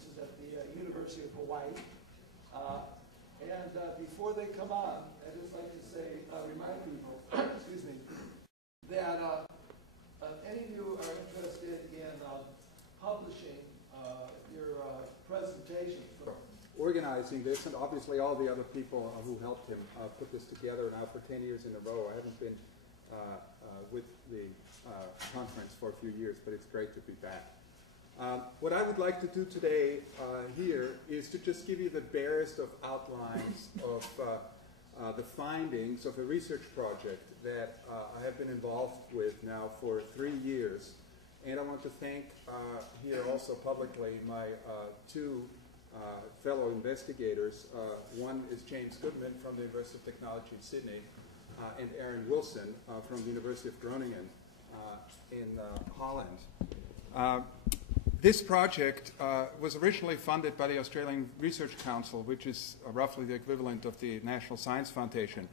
teaches at the University of Hawaii. And before they come on, I'd just like to say, remind people, excuse me, that any of you are interested in publishing your presentation, organizing this, and obviously all the other people who helped him put this together now for 10 years in a row. I haven't been with the conference for a few years, but it's great to be back. What I would like to do today here is to just give you the barest of outlines of the findings of a research project that I have been involved with now for 3 years. And I want to thank here also publicly my two fellow investigators. One is James Goodman from the University of Technology in Sydney, and Aaron Wilson from the University of Groningen in Holland. This project was originally funded by the Australian Research Council, which is roughly the equivalent of the National Science Foundation.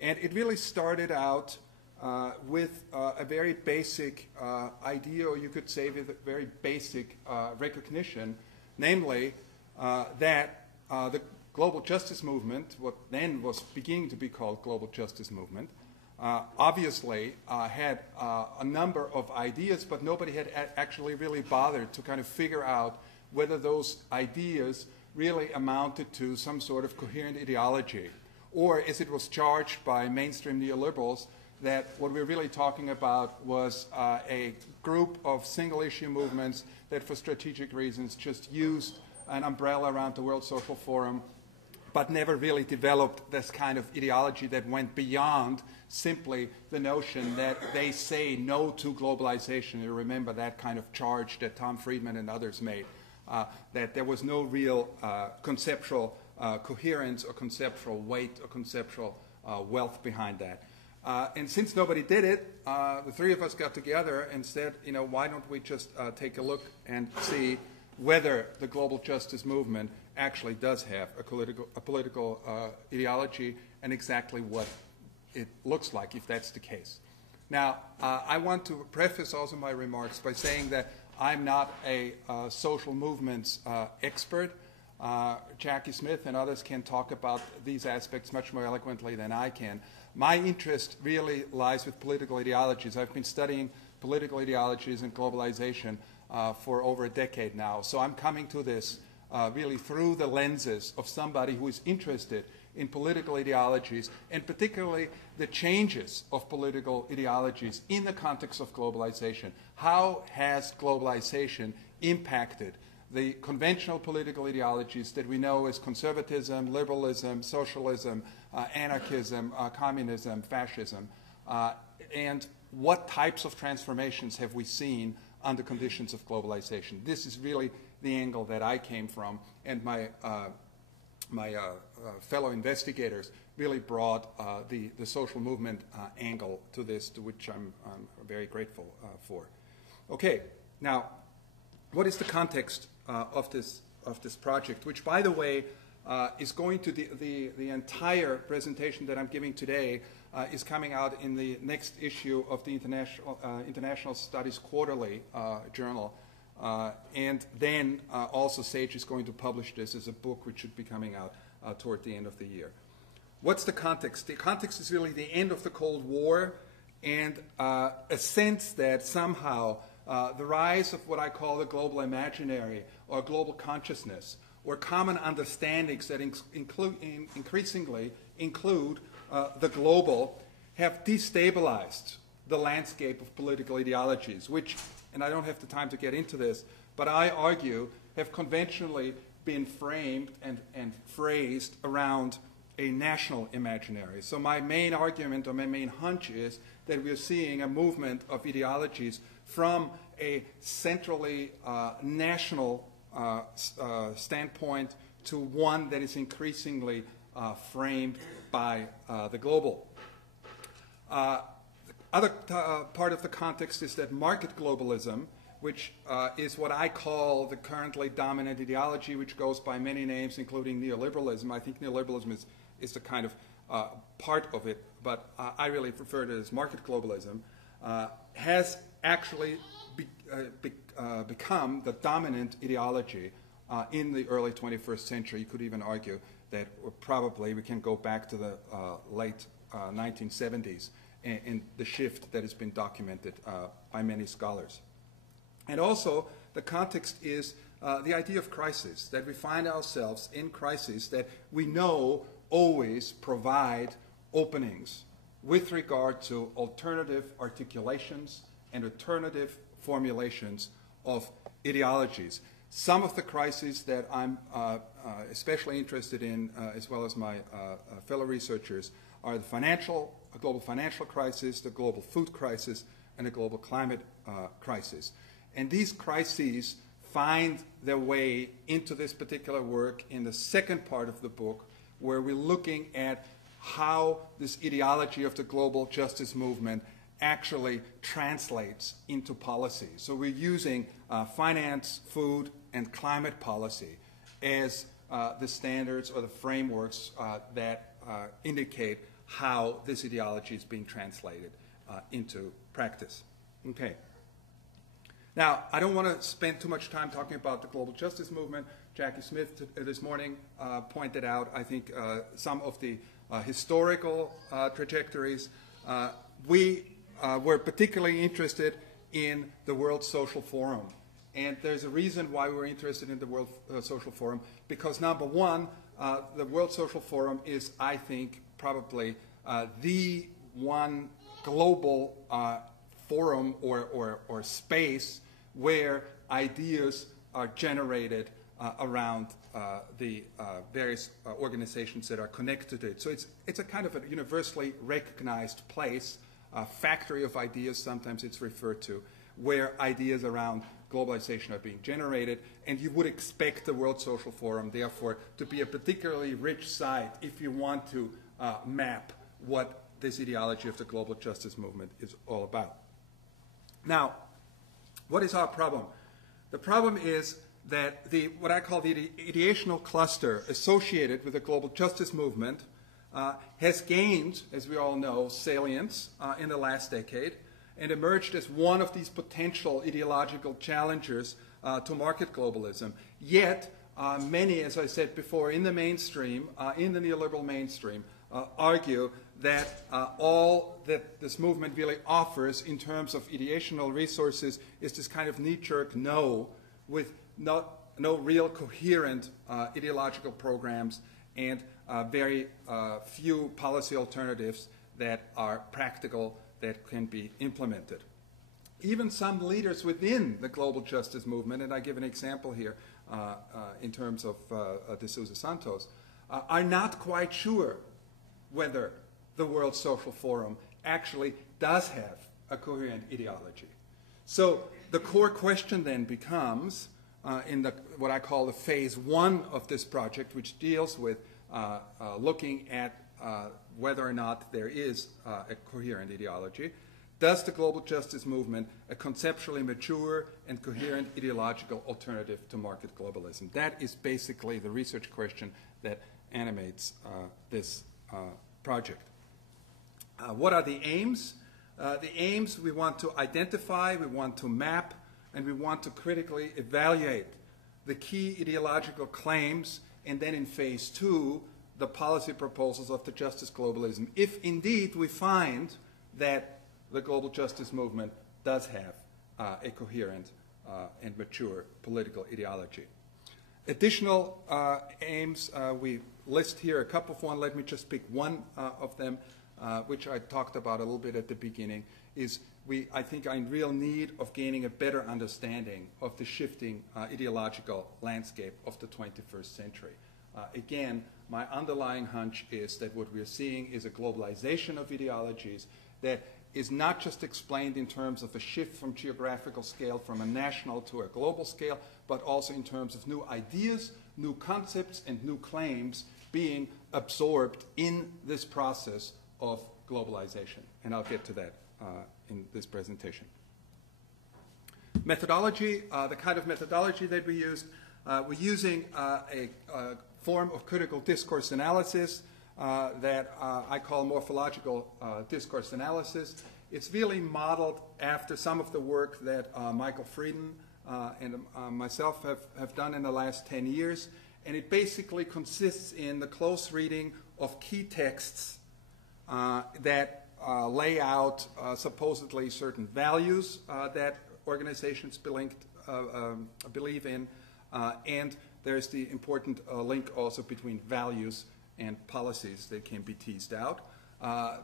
And it really started out with a very basic idea, or you could say with a very basic recognition, namely that the global justice movement, what then was beginning to be called global justice movement, obviously had a number of ideas, but nobody had actually really bothered to kind of figure out whether those ideas really amounted to some sort of coherent ideology, or as it was charged by mainstream neoliberals, that what we're really talking about was a group of single-issue movements that for strategic reasons just used an umbrella around the World Social Forum, but never really developed this kind of ideology that went beyond simply the notion that they say no to globalization. You remember that kind of charge that Tom Friedman and others made, that there was no real conceptual coherence or conceptual weight or conceptual wealth behind that. And since nobody did it, the three of us got together and said, you know, why don't we just take a look and see whether the global justice movement actually does have a political ideology and exactly what it looks like if that's the case. Now, I want to preface also my remarks by saying that I'm not a social movements expert. Jackie Smith and others can talk about these aspects much more eloquently than I can. My interest really lies with political ideologies. I've been studying political ideologies and globalization for over a decade now. So I'm coming to this really through the lenses of somebody who is interested in political ideologies, and particularly the changes of political ideologies in the context of globalization. How has globalization impacted the conventional political ideologies that we know as conservatism, liberalism, socialism, anarchism, communism, fascism, and what types of transformations have we seen under conditions of globalization? This is really the angle that I came from, and my fellow investigators really brought the social movement angle to this, to which I'm very grateful for. Okay, now, what is the context of this project, which, by the way, is going to the entire presentation that I'm giving today is coming out in the next issue of the International Studies Quarterly journal. And then also SAGE is going to publish this as a book which should be coming out toward the end of the year. What's the context? The context is really the end of the Cold War and a sense that somehow the rise of what I call the global imaginary or global consciousness or common understandings that increasingly include the global have destabilized the landscape of political ideologies, which, and I don't have the time to get into this, but I argue have conventionally been framed and phrased around a national imaginary. So my main argument or my main hunch is that we're seeing a movement of ideologies from a centrally national standpoint to one that is increasingly framed by the global. Other part of the context is that market globalism, which is what I call the currently dominant ideology, which goes by many names, including neoliberalism. I think neoliberalism is the kind of part of it, but I really prefer it as market globalism, has actually become the dominant ideology in the early 21st century. You could even argue that probably we can go back to the late 1970s and the shift that has been documented by many scholars. And also, the context is the idea of crisis, that we find ourselves in crisis that we know always provide openings with regard to alternative articulations and alternative formulations of ideologies. Some of the crises that I'm especially interested in, as well as my fellow researchers, are the global financial crisis, the global food crisis, and the global climate crisis. And these crises find their way into this particular work in the second part of the book, where we're looking at how this ideology of the global justice movement actually translates into policy. So we're using finance, food, and climate policy as the standards or the frameworks that indicate how this ideology is being translated into practice. Okay. Now, I don't want to spend too much time talking about the global justice movement. Jackie Smith this morning pointed out, I think, some of the historical trajectories. We were particularly interested in the World Social Forum. And there's a reason why we're interested in the World Social Forum, because number one, the World Social Forum is, I think, probably the one global forum or space where ideas are generated around the various organizations that are connected to it. So it's a kind of a universally recognized place, a factory of ideas, sometimes it's referred to, where ideas around globalization are being generated, and you would expect the World Social Forum, therefore, to be a particularly rich site if you want to map what this ideology of the global justice movement is all about. Now, what is our problem? The problem is that what I call the ideational cluster associated with the global justice movement has gained, as we all know, salience in the last decade and emerged as one of these potential ideological challengers to market globalism. Yet, many, as I said before, in the mainstream, in the neoliberal mainstream, argue that all that this movement really offers in terms of ideational resources is this kind of knee-jerk no, with no real coherent ideological programs and very few policy alternatives that are practical, that can be implemented. Even some leaders within the global justice movement, and I give an example here in terms of De Souza Santos, are not quite sure whether the World Social Forum actually does have a coherent ideology. So the core question then becomes, in what I call the phase one of this project, which deals with looking at whether or not there is a coherent ideology, does the global justice movement a conceptually mature and coherent ideological alternative to market globalism? That is basically the research question that animates this project. What are the aims? The aims, we want to identify, we want to map, and we want to critically evaluate the key ideological claims, and then in phase two, the policy proposals of the justice globalism, if indeed we find that the global justice movement does have a coherent and mature political ideology. Additional aims, we list here a couple of one. Let me just pick one of them, which I talked about a little bit at the beginning, is I think are in real need of gaining a better understanding of the shifting ideological landscape of the 21st century. Again, my underlying hunch is that what we're seeing is a globalization of ideologies that is not just explained in terms of a shift from geographical scale from a national to a global scale, but also in terms of new ideas, new concepts, and new claims being absorbed in this process of globalization. And I'll get to that in this presentation. Methodology, the kind of methodology that we used, we're using a form of critical discourse analysis that I call morphological discourse analysis. It's really modeled after some of the work that Michael Frieden and myself have done in the last 10 years. And it basically consists in the close reading of key texts that lay out supposedly certain values that organizations believe in, and there's the important link also between values and policies that can be teased out.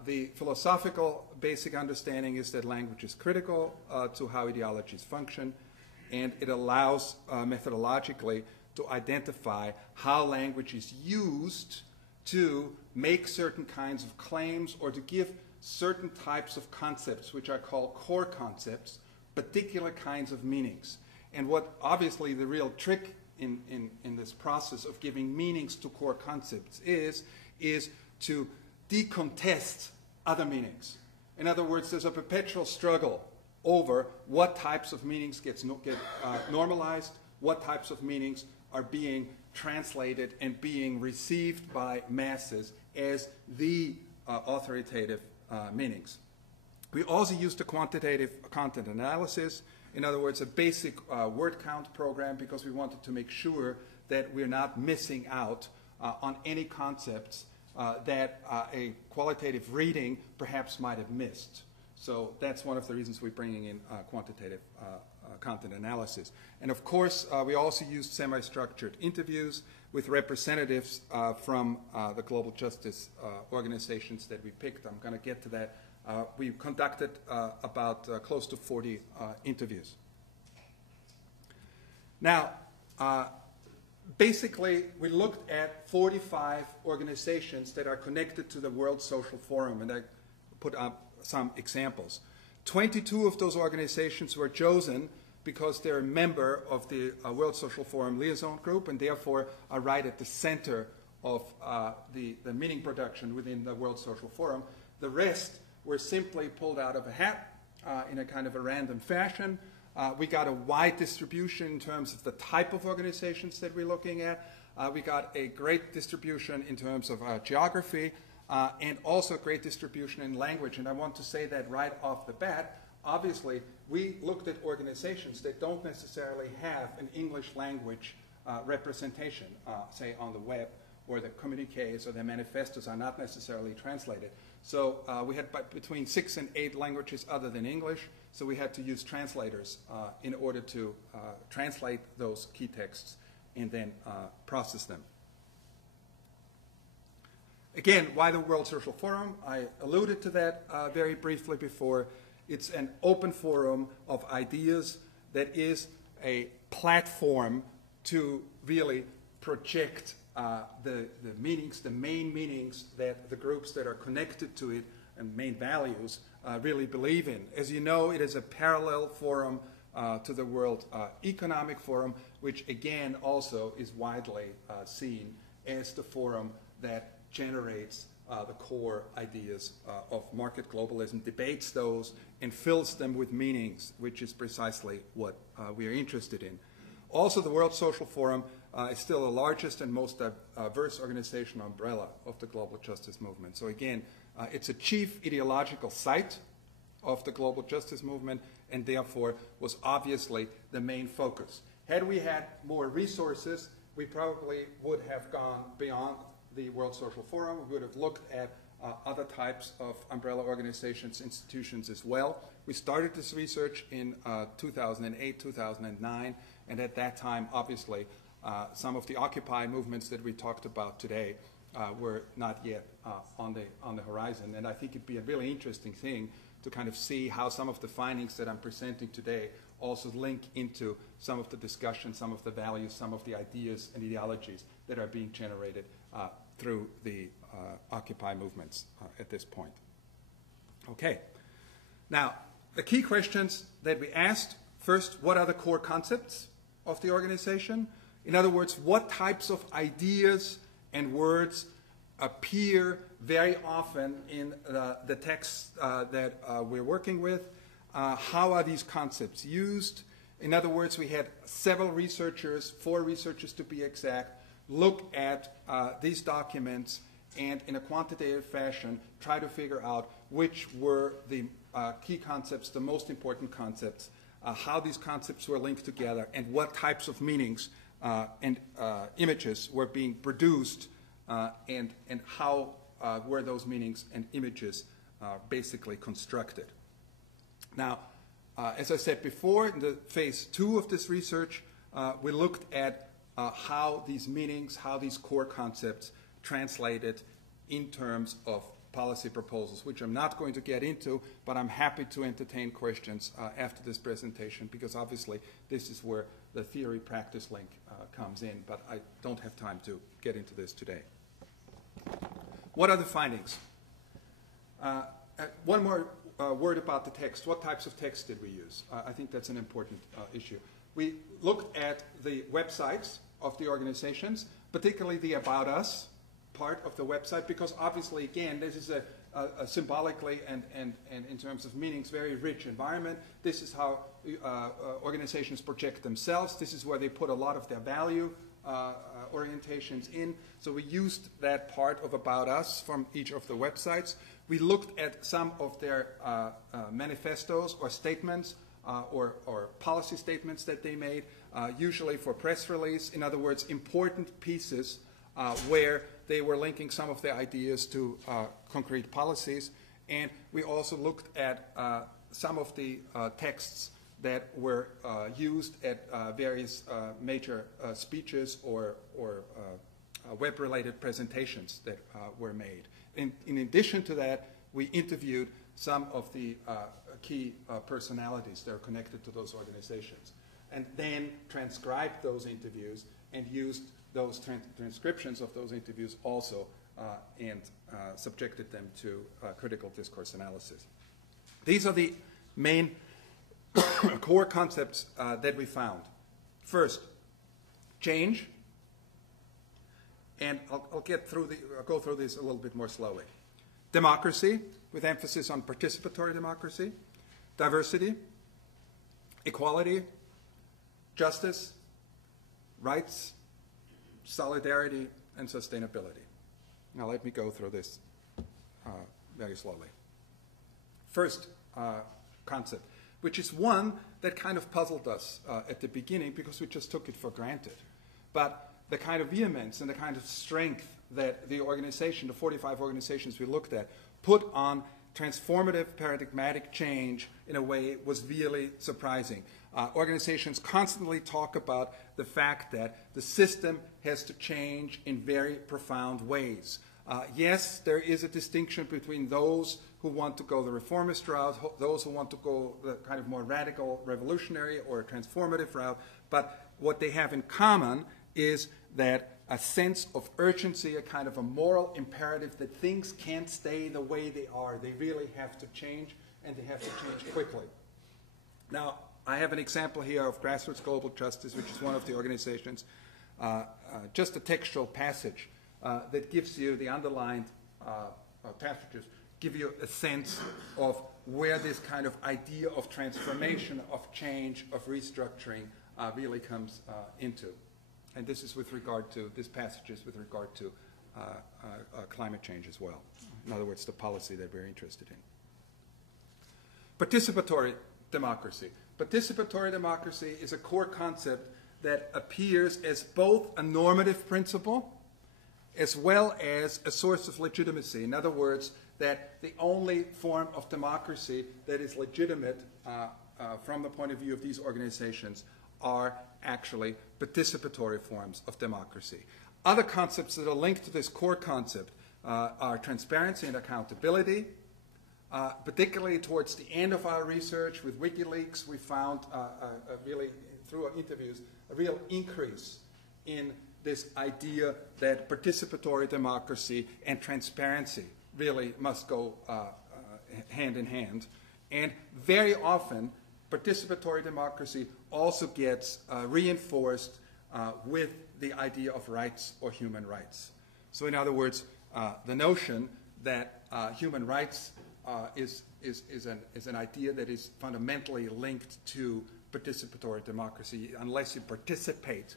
The philosophical basic understanding is that language is critical to how ideologies function, and it allows methodologically to identify how language is used to make certain kinds of claims or to give certain types of concepts, which I call core concepts, particular kinds of meanings. And what obviously the real trick in this process of giving meanings to core concepts is to decontest other meanings. In other words, there's a perpetual struggle over what types of meanings get normalized, what types of meanings are being translated and being received by masses as the authoritative meanings. We also used a quantitative content analysis, in other words, a basic word count program, because we wanted to make sure that we're not missing out on any concepts that a qualitative reading perhaps might have missed. So that's one of the reasons we're bringing in quantitative content analysis. And of course, we also used semi-structured interviews with representatives from the global justice organizations that we picked. I'm going to get to that. We conducted about close to 40 interviews. Now, basically, we looked at 45 organizations that are connected to the World Social Forum, and I put up some examples. 22 of those organizations were chosen because they're a member of the World Social Forum liaison group, and therefore are right at the center of the meaning production within the World Social Forum. The rest were simply pulled out of a hat in a kind of a random fashion. We got a wide distribution in terms of the type of organizations that we're looking at. We got a great distribution in terms of geography, and also great distribution in language. And I want to say that right off the bat. Obviously, we looked at organizations that don't necessarily have an English language representation, say on the web, or the communiques or the manifestos are not necessarily translated. So we had between 6 and 8 languages other than English, so we had to use translators in order to translate those key texts and then process them. Again, why the World Social Forum? I alluded to that very briefly before. It's an open forum of ideas that is a platform to really project the meanings, the main meanings that the groups that are connected to it and main values really believe in. As you know, it is a parallel forum to the World Economic Forum, which again also is widely seen as the forum that generates the core ideas of market globalism, debates those, and fills them with meanings, which is precisely what we are interested in. Also, the World Social Forum is still the largest and most diverse organization umbrella of the global justice movement. So again, it's a chief ideological site of the global justice movement, and therefore was obviously the main focus. Had we had more resources, we probably would have gone beyond the World Social Forum. We would have looked at other types of umbrella organizations, institutions as well. We started this research in 2008, 2009, and at that time, obviously, some of the Occupy movements that we talked about today were not yet on the horizon. And I think it'd be a really interesting thing to kind of see how some of the findings that I'm presenting today also link into some of the discussion, some of the values, some of the ideas and ideologies that are being generated through the Occupy movements at this point. Okay. Now, the key questions that we asked, first, what are the core concepts of the organization? In other words, what types of ideas and words appear very often in the texts that we're working with? How are these concepts used? In other words, we had several researchers, 4 researchers to be exact, look at these documents and in a quantitative fashion try to figure out which were the key concepts, the most important concepts how these concepts were linked together, and what types of meanings and images were being produced, and how were those meanings and images basically constructed. Now, as I said before, in the phase 2 of this research, we looked at how these meanings, how these core concepts translated in terms of policy proposals, which I'm not going to get into, but I'm happy to entertain questions after this presentation, because obviously this is where the theory-practice link comes in, but I don't have time to get into this today. What are the findings? One more word about the text. What types of text did we use? I think that's an important issue. We looked at the websites of the organizations, particularly the About Us part of the website, because obviously, again, this is a symbolically and in terms of meanings very rich environment. This is how organizations project themselves. This is where they put a lot of their value orientations in. So we used that part of About Us from each of the websites. We looked at some of their manifestos or statements or policy statements that they made, usually for press release. In other words, important pieces where they were linking some of their ideas to concrete policies. And we also looked at some of the texts that were used at various major speeches or web-related presentations that were made. In addition to that, we interviewed some of the key personalities that are connected to those organizations, and then transcribed those interviews and used those transcriptions of those interviews also and subjected them to critical discourse analysis. These are the main core concepts that we found. First, change, and I'll go through this a little bit more slowly. Democracy, with emphasis on participatory democracy. Diversity, equality, justice, rights, solidarity, and sustainability. Now let me go through this very slowly. First concept, which is one that kind of puzzled us at the beginning because we just took it for granted. But the kind of vehemence and the kind of strength that the organization, the 45 organizations we looked at, put on transformative paradigmatic change in a way was really surprising. Organizations constantly talk about the fact that the system has to change in very profound ways. Yes, there is a distinction between those who want to go the reformist route, those who want to go the kind of more radical revolutionary or transformative route, but what they have in common is that a sense of urgency, a kind of a moral imperative that things can't stay the way they are. They really have to change, and they have to change quickly. Now, I have an example here of Grassroots Global Justice, which is one of the organizations, just a textual passage that gives you the underlined passages, give you a sense of where this kind of idea of transformation, of change, of restructuring really comes into. And this is with regard to, this passage is with regard to climate change as well. In other words, the policy that we're interested in. Participatory democracy. Participatory democracy is a core concept that appears as both a normative principle as well as a source of legitimacy. In other words, that the only form of democracy that is legitimate from the point of view of these organizations are actually participatory forms of democracy. Other concepts that are linked to this core concept are transparency and accountability. Particularly towards the end of our research with WikiLeaks, we found really, through our interviews, a real increase in this idea that participatory democracy and transparency really must go hand in hand. And very often, participatory democracy also gets reinforced with the idea of rights or human rights. So in other words, the notion that human rights is an idea that is fundamentally linked to participatory democracy. Unless you participate,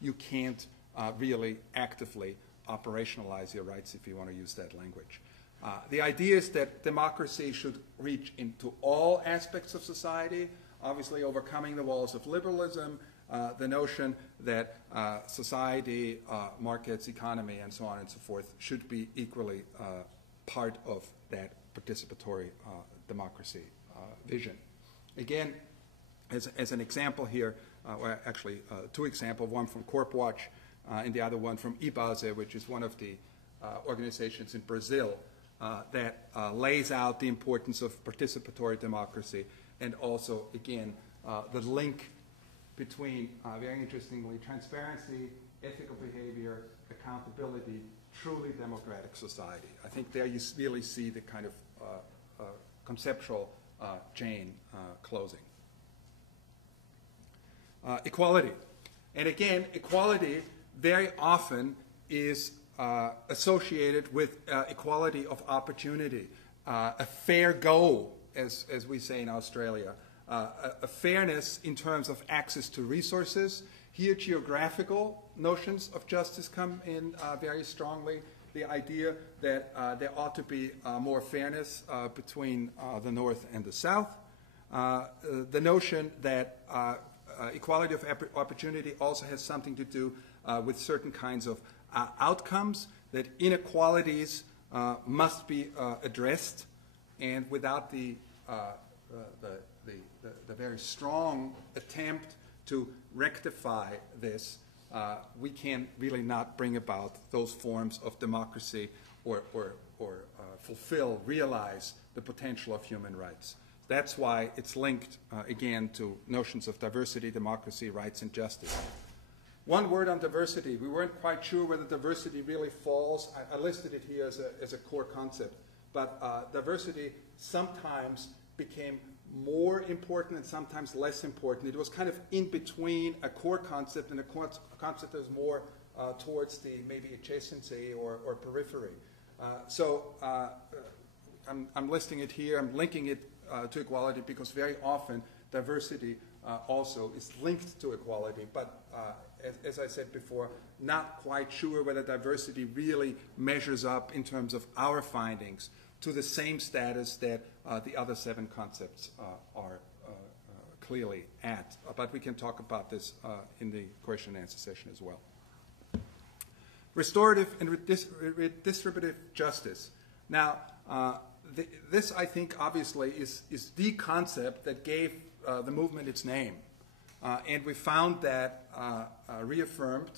you can't really actively operationalize your rights, if you want to use that language. The idea is that democracy should reach into all aspects of society, obviously overcoming the walls of liberalism, the notion that society, markets, economy, and so on and so forth should be equally part of that participatory democracy vision. Again, as an example here, or actually two examples, one from CorpWatch and the other one from IBASE, which is one of the organizations in Brazil that lays out the importance of participatory democracy, and also, again, the link between, very interestingly, transparency, ethical behavior, accountability, truly democratic society. I think there you really see the kind of conceptual chain closing. Equality. And again, equality very often is associated with equality of opportunity, a fair go, as we say in Australia, a fairness in terms of access to resources. Here, geographical notions of justice come in very strongly. The idea that there ought to be more fairness between the North and the South. The notion that equality of opportunity also has something to do with certain kinds of outcomes, that inequalities must be addressed, and without the very strong attempt to rectify this, we can really not bring about those forms of democracy or fulfill, realize the potential of human rights. That's why it's linked, again, to notions of diversity, democracy, rights, and justice. One word on diversity. We weren't quite sure whether diversity really falls. I listed it here as a core concept. But diversity sometimes became more important and sometimes less important. It was kind of in between a core concept and a concept that was more towards the maybe adjacency or periphery. I'm listing it here. I'm linking it to equality because very often diversity also is linked to equality. But as I said before, not quite sure whether diversity really measures up in terms of our findings to the same status that the other 7 concepts are clearly at. But we can talk about this in the question and answer session as well. Restorative and redistributive justice. Now, this, I think, obviously is the concept that gave the movement its name. And we found that reaffirmed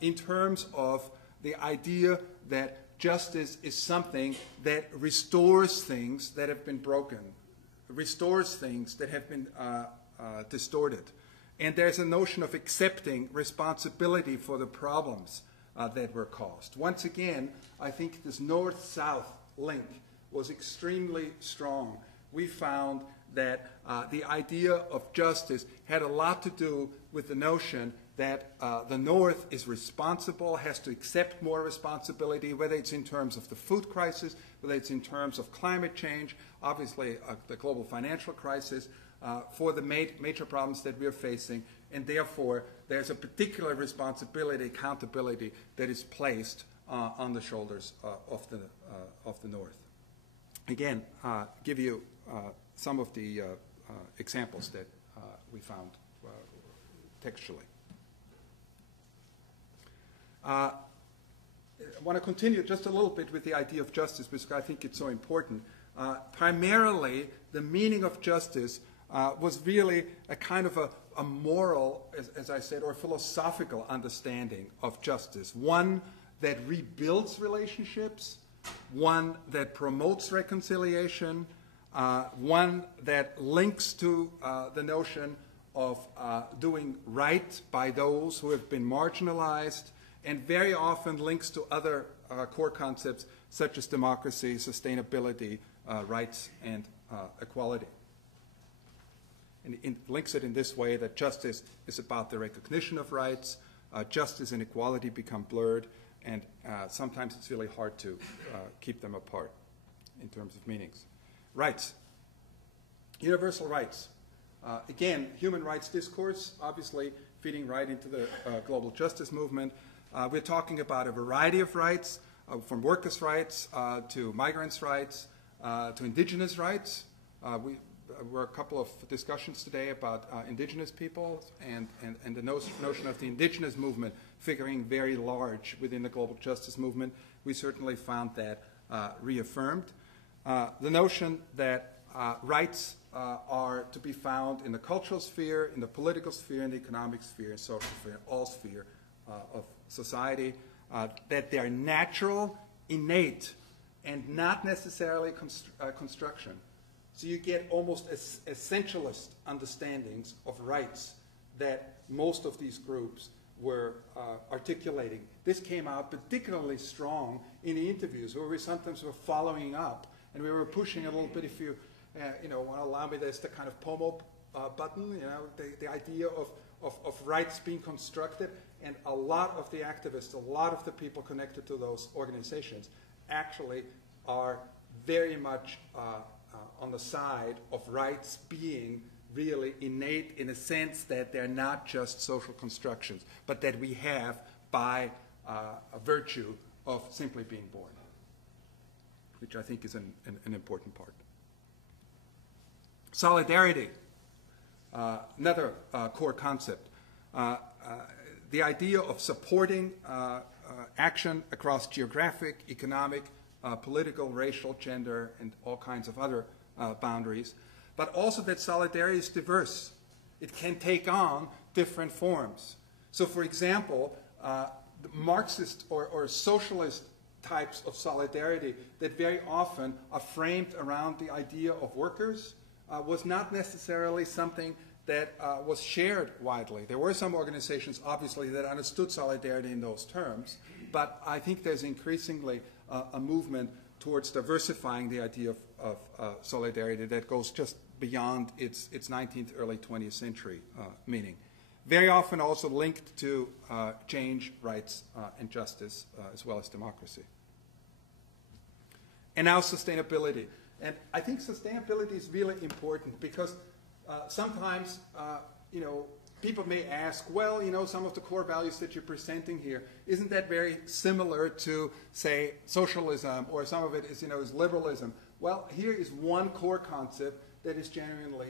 in terms of the idea that justice is something that restores things that have been broken, restores things that have been distorted. And there's a notion of accepting responsibility for the problems that were caused. Once again, I think this North-South link was extremely strong. We found that the idea of justice had a lot to do with the notion that the North is responsible, has to accept more responsibility, whether it's in terms of the food crisis, whether it's in terms of climate change, obviously the global financial crisis, for the major problems that we're facing. And therefore, there's a particular responsibility, accountability that is placed on the shoulders of the North. Again, give you some of the examples that we found textually. I want to continue just a little bit with the idea of justice because I think it's so important. Primarily, the meaning of justice was really a kind of a moral, as I said, or philosophical understanding of justice. One that rebuilds relationships, one that promotes reconciliation, one that links to the notion of doing right by those who have been marginalized, and very often links to other core concepts such as democracy, sustainability, rights, and equality. And it links it in this way that justice is about the recognition of rights, justice and equality become blurred, and sometimes it's really hard to keep them apart in terms of meanings. Rights. Universal rights. Again, human rights discourse, obviously fitting right into the global justice movement. We're talking about a variety of rights, from workers' rights to migrants' rights to indigenous rights. were a couple of discussions today about indigenous people and the notion of the indigenous movement figuring very large within the global justice movement. We certainly found that reaffirmed. The notion that rights are to be found in the cultural sphere, in the political sphere, in the economic sphere, social sphere, all sphere of society, that they're natural, innate, and not necessarily construction. So you get almost essentialist understandings of rights that most of these groups were articulating. This came out particularly strong in the interviews where we sometimes were following up and we were pushing a little bit. If you want to allow me, there's the kind of POMO button, the idea of rights being constructed, and a lot of the activists, a lot of the people connected to those organizations actually are very much on the side of rights being really innate in a sense that they're not just social constructions, but that we have by a virtue of simply being born, which I think is an important part. Solidarity, another core concept. The idea of supporting action across geographic, economic, political, racial, gender, and all kinds of other boundaries, but also that solidarity is diverse. It can take on different forms. So, for example, the Marxist or socialist types of solidarity that very often are framed around the idea of workers was not necessarily something that was shared widely. There were some organizations, obviously, that understood solidarity in those terms, but I think there's increasingly a movement towards diversifying the idea of solidarity that goes just beyond its 19th, early 20th century meaning. Very often also linked to change, rights, and justice, as well as democracy. And now sustainability. And I think sustainability is really important because sometimes, people may ask, well, some of the core values that you're presenting here, isn't that very similar to, say, socialism, or some of it is, is liberalism? Well, here is one core concept that is genuinely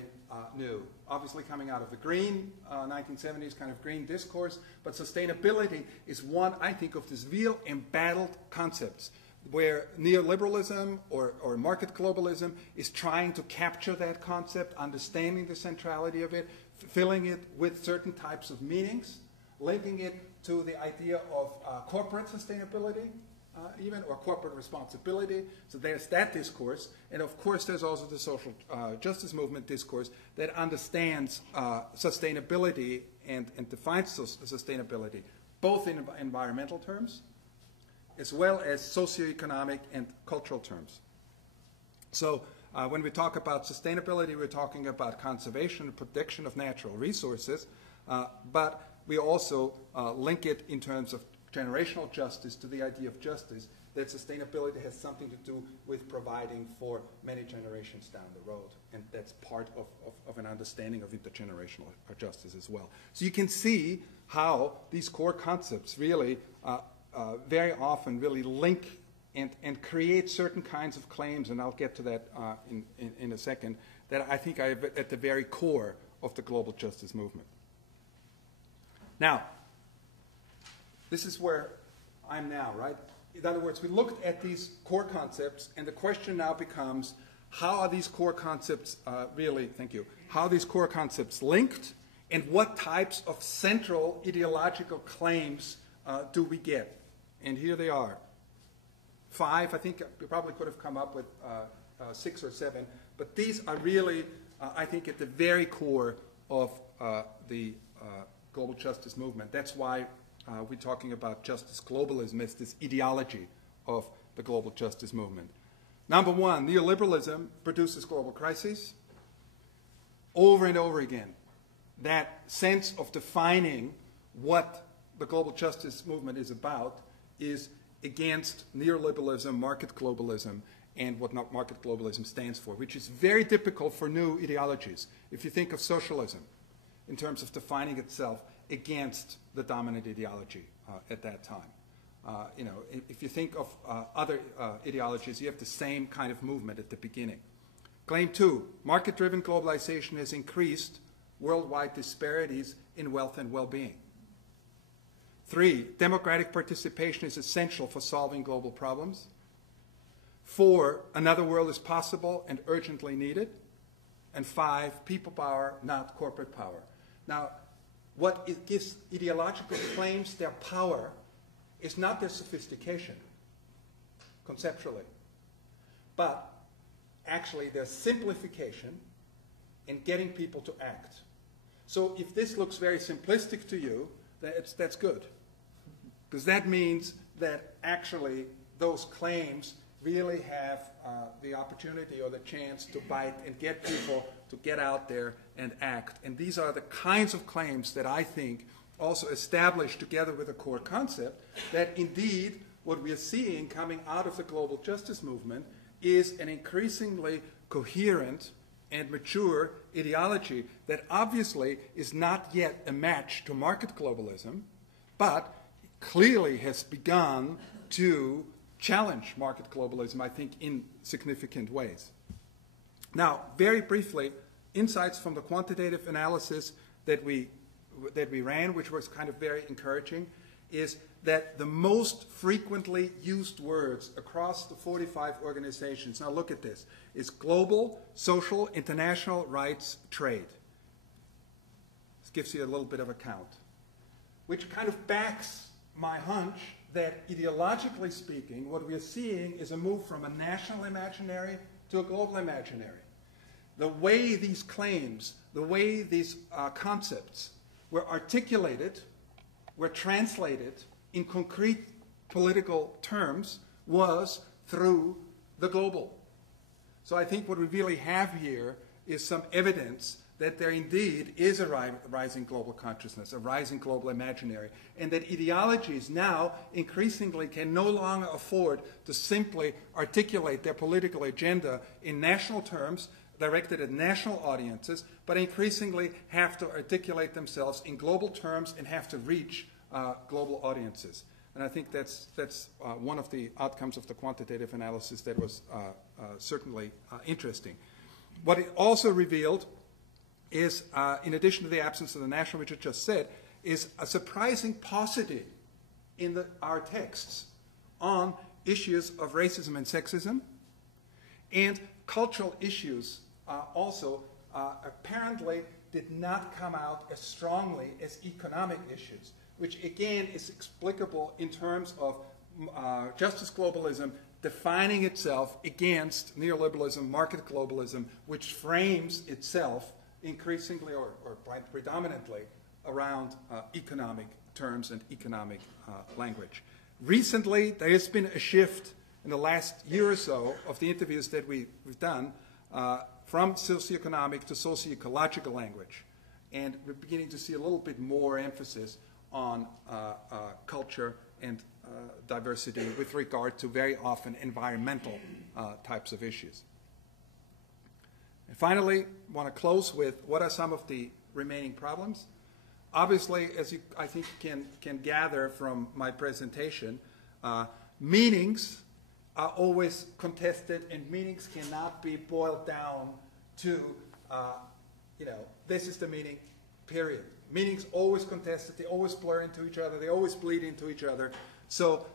new. Obviously coming out of the green, 1970s kind of green discourse, but sustainability is one, I think, of these real embattled concepts where neoliberalism or market globalism is trying to capture that concept, understanding the centrality of it, filling it with certain types of meanings, linking it to the idea of corporate sustainability, even, or corporate responsibility. So there's that discourse. And of course, there's also the social justice movement discourse that understands sustainability and defines sustainability, both in environmental terms, as well as socioeconomic and cultural terms. So when we talk about sustainability, we're talking about conservation and protection of natural resources, but we also link it in terms of generational justice to the idea of justice, that sustainability has something to do with providing for many generations down the road. And that's part of an understanding of intergenerational justice as well. So you can see how these core concepts really very often really link and create certain kinds of claims, and I'll get to that in a second, that I think are at the very core of the global justice movement. Now, this is where I'm now, right? In other words, we looked at these core concepts, and the question now becomes, how are these core concepts how are these core concepts linked, and what types of central ideological claims do we get? And here they are. 5, I think we probably could have come up with 6 or 7, but these are really, I think, at the very core of the global justice movement. That's why we're talking about justice globalism as this ideology of the global justice movement. Number 1, neoliberalism produces global crises. Over and over again, that sense of defining what the global justice movement is about is against neoliberalism, market globalism, and what market globalism stands for, which is very typical for new ideologies. If you think of socialism in terms of defining itself against the dominant ideology at that time. If you think of other ideologies, you have the same kind of movement at the beginning. Claim 2, market-driven globalization has increased worldwide disparities in wealth and well-being. 3, democratic participation is essential for solving global problems. 4, another world is possible and urgently needed. And 5, people power, not corporate power. Now, what it gives ideological claims their power is not their sophistication, conceptually, but actually their simplification in getting people to act. So if this looks very simplistic to you, that's good. Because that means that actually those claims really have the opportunity or the chance to bite and get people to get out there and act. And these are the kinds of claims that I think also establish, together with a core concept, that indeed what we are seeing coming out of the global justice movement is an increasingly coherent and mature ideology that obviously is not yet a match to market globalism, but clearly has begun to challenge market globalism, I think, in significant ways. Now, very briefly, insights from the quantitative analysis that we ran, which was kind of very encouraging, is that the most frequently used words across the 45 organizations, now look at this, is global, social, international, rights, trade. This gives you a little bit of a count, which kind of backs my hunch that ideologically speaking, what we are seeing is a move from a national imaginary to a global imaginary. The way these claims, the way these concepts were articulated, were translated in concrete political terms was through the global. So I think what we really have here is some evidence that there indeed is a rising global consciousness, a rising global imaginary, and that ideologies now increasingly can no longer afford to simply articulate their political agenda in national terms, directed at national audiences, but increasingly have to articulate themselves in global terms and have to reach global audiences. And I think that's one of the outcomes of the quantitative analysis that was certainly interesting. What it also revealed is, in addition to the absence of the national, which I just said, is a surprising paucity in our texts on issues of racism and sexism, and cultural issues also apparently did not come out as strongly as economic issues, which again is explicable in terms of justice globalism defining itself against neoliberalism, market globalism, which frames itself increasingly or predominantly around economic terms and economic language. Recently, there has been a shift in the last year or so of the interviews that we've done from socioeconomic to socio-ecological language. And we're beginning to see a little bit more emphasis on culture and diversity with regard to very often environmental types of issues. And finally, I want to close with what are some of the remaining problems. Obviously, as you, I think, can gather from my presentation, meanings are always contested, and meanings cannot be boiled down to, this is the meaning, period. Meanings always contested, they always blur into each other, they always bleed into each other. So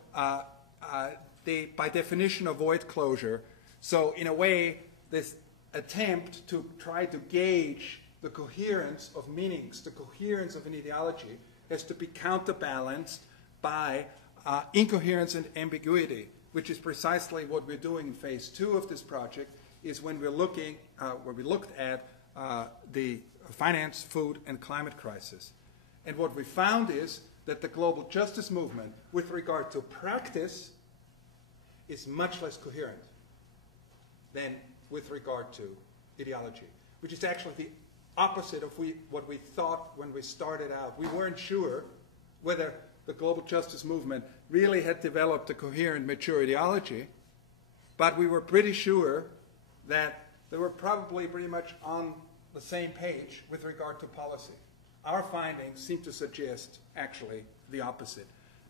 they, by definition, avoid closure. So in a way, this attempt to try to gauge the coherence of meanings, the coherence of an ideology, has to be counterbalanced by incoherence and ambiguity, which is precisely what we're doing in phase 2 of this project, is when we're looking, where we looked at the finance, food, and climate crisis. And what we found is that the global justice movement, with regard to practice, is much less coherent than with regard to ideology, which is actually the opposite of what we thought when we started out. We weren't sure whether the global justice movement really had developed a coherent, mature ideology, but we were pretty sure that they were probably pretty much on the same page with regard to policy. Our findings seem to suggest actually the opposite.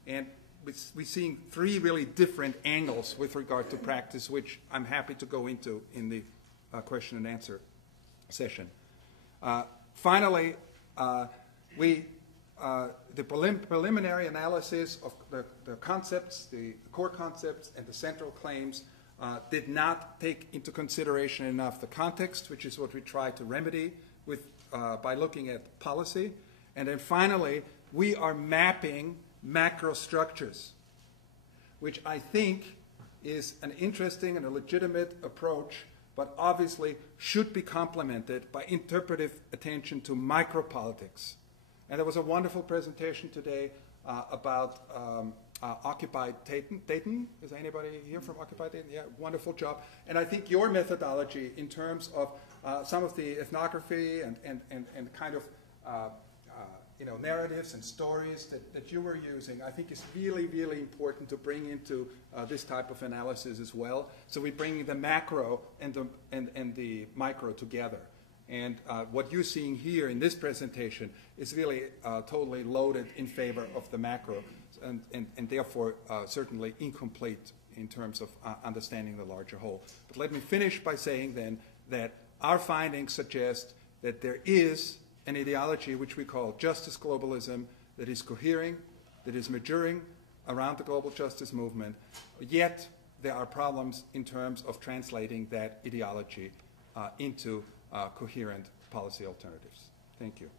And we're seeing 3 really different angles with regard to practice, which I'm happy to go into in the question and answer session. Finally, the preliminary analysis of the concepts, the core concepts, and the central claims did not take into consideration enough the context, which is what we try to remedy with, by looking at policy. And then finally, we are mapping macro structures, which I think is an interesting and a legitimate approach, but obviously should be complemented by interpretive attention to micropolitics. And there was a wonderful presentation today about Occupied Dayton. Is anybody here from Occupied Dayton? Yeah, wonderful job. And I think your methodology in terms of some of the ethnography and kind of narratives and stories that you were using, I think is really, really important to bring into this type of analysis as well. So we bring the macro and the micro together. And what you're seeing here in this presentation is really totally loaded in favor of the macro, and therefore certainly incomplete in terms of understanding the larger whole. But let me finish by saying then that our findings suggest that there is an ideology which we call justice globalism that is cohering, that is maturing around the global justice movement, yet there are problems in terms of translating that ideology into coherent policy alternatives. Thank you.